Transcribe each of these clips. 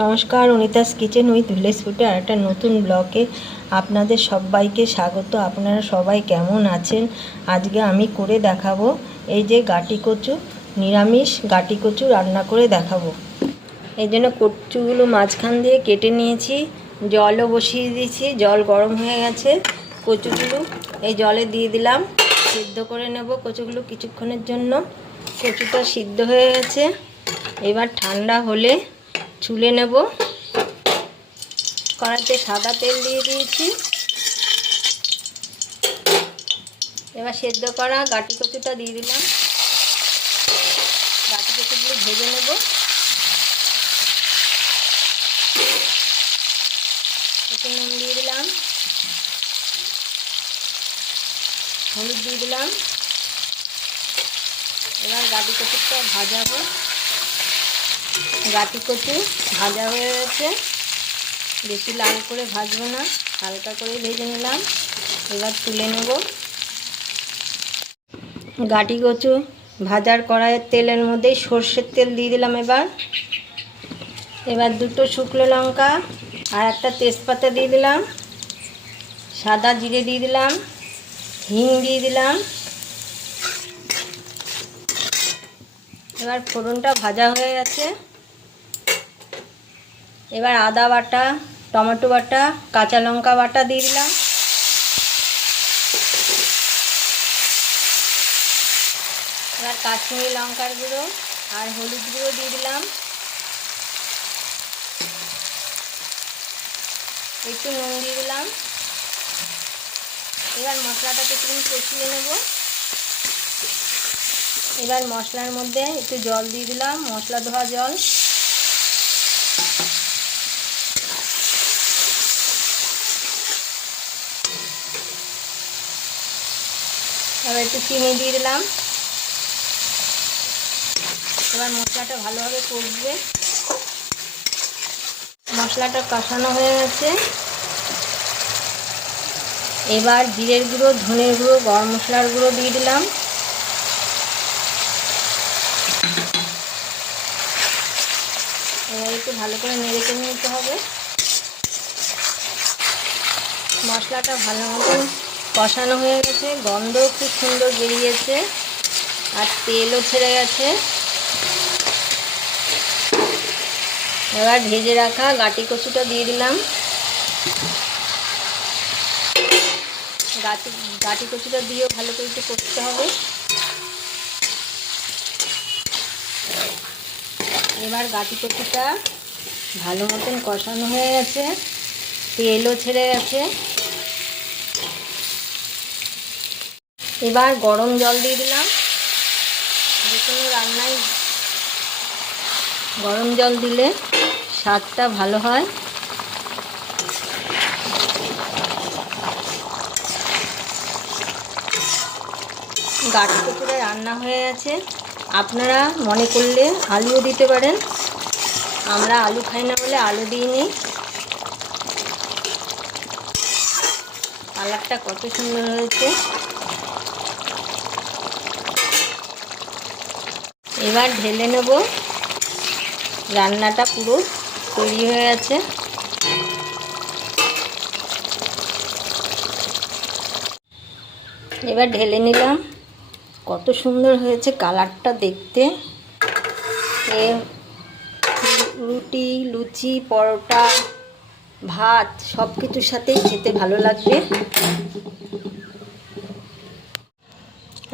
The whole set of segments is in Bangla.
নমস্কার, অনিতাস কিচেন উইথ ভিলেজ ফুটে আর একটা নতুন ব্লকে আপনাদের সবাইকে স্বাগত। আপনারা সবাই কেমন আছেন? আজকে আমি করে দেখাবো এই যে গাটি কচু, নিরামিষ গাটি কচু রান্না করে দেখাবো। এই জন্য কচুগুলো মাঝখান দিয়ে কেটে নিয়েছি, জলও বসিয়ে দিয়েছি, জল গরম হয়ে গেছে। কচুগুলো এই জলে দিয়ে দিলাম, সিদ্ধ করে নেব কচুগুলো কিছুক্ষণের জন্য। কচুটা সিদ্ধ হয়ে গেছে, এবার ঠান্ডা হলে চুলে নেব। কড়াইতে সাদা তেল দিয়ে দিয়েছি। এবার সেদ্ধ করা গাটি কচুটা দিয়ে দিলাম। গাটি কচুগুলো ভেজে নেব। নুন দিয়ে দিলাম। হলুদ দিয়ে দিলাম। এবার গাটি কচুটা ভাজাবো। গাটি কচু ভাজা হয়ে গেছে। বেশি লাল করে ভাজবো না, হালকা করে ভেজে নিলাম। এবার তুলে নেব। গাটি কচু ভাজার কড়াইয়ের তেলের মধ্যেই সর্ষের তেল দিয়ে দিলাম এবার। এবার দুটো শুকনো লঙ্কা আর একটা তেজপাতা দিয়ে দিলাম। সাদা জিরে দিয়ে দিলাম। হিং দিয়ে দিলাম। এবার ফোড়নটা ভাজা হয়ে গেছে। এবার আদা বাটা, টমেটো বাটা, কাঁচা লঙ্কা বাটা দিয়ে দিলাম। এবার কাশ্মীরি লঙ্কার গুঁড়ো আর হলুদ গুঁড়ো দিয়ে দিলাম। একটু নুন দিয়ে দিলাম। এবার মশলাটাকে একটু কষিয়ে নেব। এবার মশলার মধ্যে একটু জল দিয়ে দিলাম, মশলা ধোয়া জল। এবার একটু চিনি দিয়ে দিলাম। এবার মশলাটা ভালোভাবে কষবে। মশলাটা কষানো হয়ে গেছে। এবার জিরের গুঁড়ো, ধনের গুঁড়ো, গরম মশলার গুঁড়ো দিয়ে দিলাম। এবার একটু ভালো করে নেড়ে চেড়ে নিতে হবে। মশলাটা ভালো মতন কষানো হয়ে গেছে, গন্ধ খুব সুন্দর বেরিয়েছে, আর তেলও ছেড়ে গেছে। এবার ভেজে রাখা গাটি কচুটা দিয়ে দিলাম। গাটি গাটি কচুটা দিয়েও ভালো করে একটু করতে হবে। এবার গাটি কচুটা ভালো মতন কষানো হয়ে গেছে। তেলও ছেড়ে গেছে। এবার গরম জল দিয়ে দিলাম। যে কোনো রান্নায় গরম জল দিলে স্বাদটা ভালো হয়। গাঠি পুকুরে রান্না হয়ে গেছে। আপনারা মনে করলে আলুও দিতে পারেন। আমরা আলু খাই না বলে আলু দিইনি। কালারটা কত সুন্দর হয়েছে। এবার ঢেলে নেব। রান্নাটা পুরো তৈরি হয়ে গেছে। এবার ঢেলে নিলাম। কত সুন্দর হয়েছে কালারটা দেখতে। এ, রুটি, লুচি, পরোটা, ভাত সব কিছুর সাথেই খেতে ভালো লাগবে।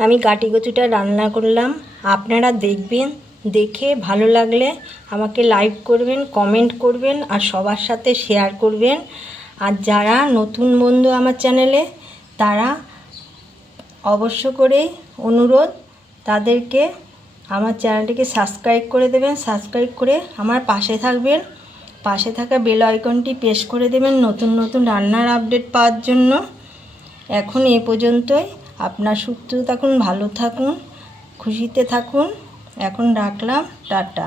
আমি গাটি কচুটা রান্না করলাম। আপনারা দেখবেন, দেখে ভালো লাগলে আমাকে লাইক করবেন, কমেন্ট করবেন আর সবার সাথে শেয়ার করবেন। আর যারা নতুন বন্ধু আমার চ্যানেলে, তারা অবশ্য করে অনুরোধ, তাদেরকে আমার চ্যানেলটিকে সাবস্ক্রাইব করে দেবেন, সাবস্ক্রাইব করে আমার পাশে থাকবেন। পাশে থাকা বেল আইকনটি প্রেস করে দেবেন নতুন নতুন রান্নার আপডেট পাওয়ার জন্য। এখন এ পর্যন্তই। আপনার সুস্থ থাকুন, ভালো থাকুন, খুশিতে থাকুন। এখন রাখলাম, টাটা।